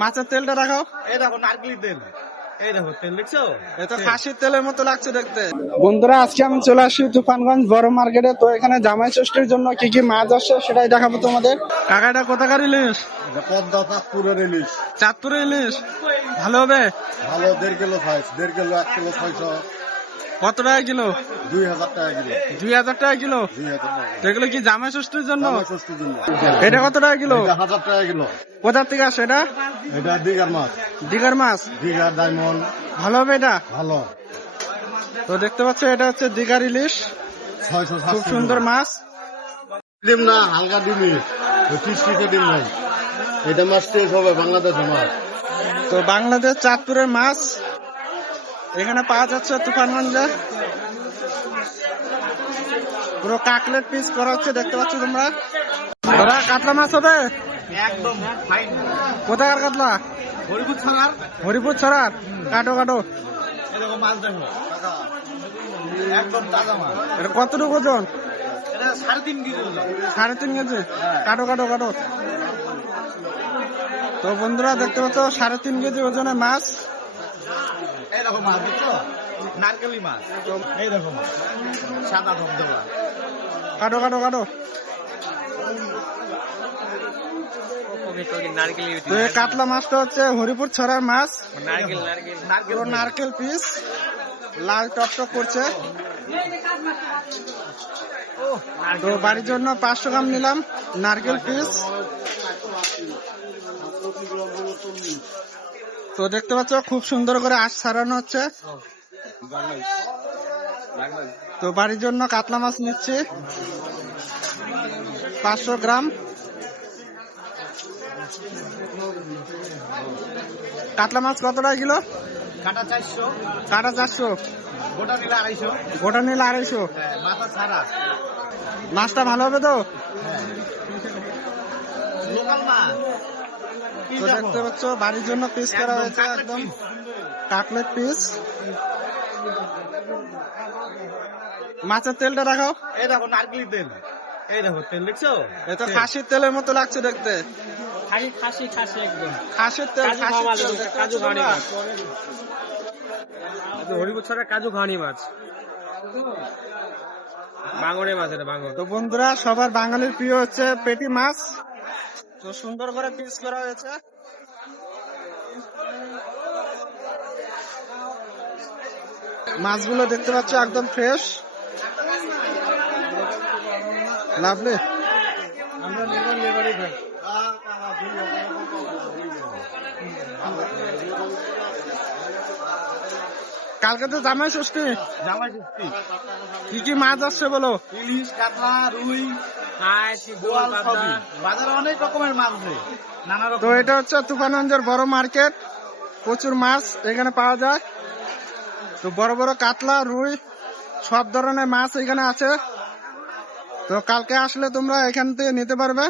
মাছের তেলটা দেখাও। এই দেখো নারকেলের তেল, এই দেখো তেল দেখছো, এটা খাসির তেলের মতো লাগছে দেখতে। বন্ধুরা আজকে আমি চলে আসছি তুফানগঞ্জ বড় মার্কেটে। তো এখানে জামাই ষষ্ঠীর জন্য কি কি মাছ আসছে সেটাই দেখাবো তোমাদের। কাকাটা কোথাকার ইলিশ? পদ্মা চাঁদপুরের ইলিশ। চাঁদপুরের ইলিশ ভালো হবে? ভালো 1.5 কিলো সাইজ, 1.5 কিলো, 1 কিলো 600। কত টাকা কিলো? 2000 টাকা কিলো। 2000 টাকা কিলো। 2000 টাকা। এগুলো কি জামাই ষষ্ঠীর জন্য? জামাই ষষ্ঠীর জন্য। এটা কত টাকা কিলো? এটা 1000 টাকা কিলো। কোথার থেকে আসে এটা? এটা দিঘার মাছ। দিঘার মাছ দিঘার ডায়মন্ড। ভালো হবে এটা? ভালো। তো দেখতে পাচ্ছ এটা হচ্ছে দিঘার ইলিশ, 600 খুব সুন্দর মাছ। ডিম না, হালকা ডিমই। 30 ডিম নাই। এটা মাছ টেস্ট হবে বাংলাদেশের মাছ। তো বাংলাদেশ চাঁদপুরের মাছ এখানে পাওয়া যাচ্ছে তুফানগঞ্জে। পুরো কাকলেট পিস করা হচ্ছে, দেখতে পাচ্ছ তোমরা। ওরা কাতলা মাছ হবে একদম ফাইন। কোথাকার কাতলা? হরিপুর ছাড়ার, হরিপুর ছড়ার। কাটো কাটো। এই দেখো মাছ দেখো, একদম তাজা মাছ। এটা কতটুকু ওজন? এটা 3.5 কেজি ওজন। 3.5 কেজি। কাটো কাটো কাটো। তো বন্ধুরা দেখতে পাচ্ছ 3.5 কেজি ওজনের মাছ। এই দেখো মাছ দেখছো, নারকেলি মাছ। এই দেখো মাছ, সাদা ধবধবা। কাটো কাটো কাটো। তো এই কাতলা মাছটা হচ্ছে হরিপুর ছড়ার মাছ। পুরো নারকেল পিস, লাল টকটক করছে। তো বাড়ির জন্য 500 গ্রাম নিলাম নারকেল পিস। তো দেখতে পাচ্ছ খুব সুন্দর করে আঁশ ছাড়ানো হচ্ছে। তো বাড়ির জন্য কাতলা মাছ নিচ্ছি 500 গ্রাম। কাতলা মাছ কত টাকা কিলো? কাটা 400, কাটা 400, গোটা নিলে 250। গোটা নিলে 250। মাথা ছাড়া মাছটা ভালো হবে তো? লোকাল মাছ। তো দেখতে পাচ্ছ বাড়ির জন্য পিস করা হয়েছে একদম কাটলেট পিস। মাছের তেলটা দেখাও। এই দেখো নারকেলের তেল, এই দেখো তেল দেখছো, এটা খাসির তেলের মতো লাগছে দেখতে। খাসি একদম খাসির তেল, কাজু ঘানি মাছ, হরিপুর ছড়া কাজু ঘানি মাছ, বাঙড়ে মাছ। এটা বাঙড়। তো বন্ধুরা সবার বাঙালির প্রিয় হচ্ছে পেটি মাছ। তো সুন্দর করে পিস করা হয়েছে। মাছগুলো দেখতে পাচ্ছ একদম ফ্রেশ, লাভলি। আমরা লেবারই খাই। কালকে তো জামাই ষষ্ঠী, জামাই ষষ্ঠী। কি কি মাছ আসছে বলো? ইলিশ, কাতলা, রুই, বোয়াল, বোয়াল সবই। বাজারে অনেক রকমের মাছ আছে, নানা তো রকম। এটা হচ্ছে তুফানগঞ্জের বড় মার্কেট, প্রচুর মাছ এখানে পাওয়া যায়। তো বড় বড় কাতলা, রুই সব ধরনের মাছ এখানে আছে। তো কালকে আসলে তোমরা এখান থেকে নিতে পারবে।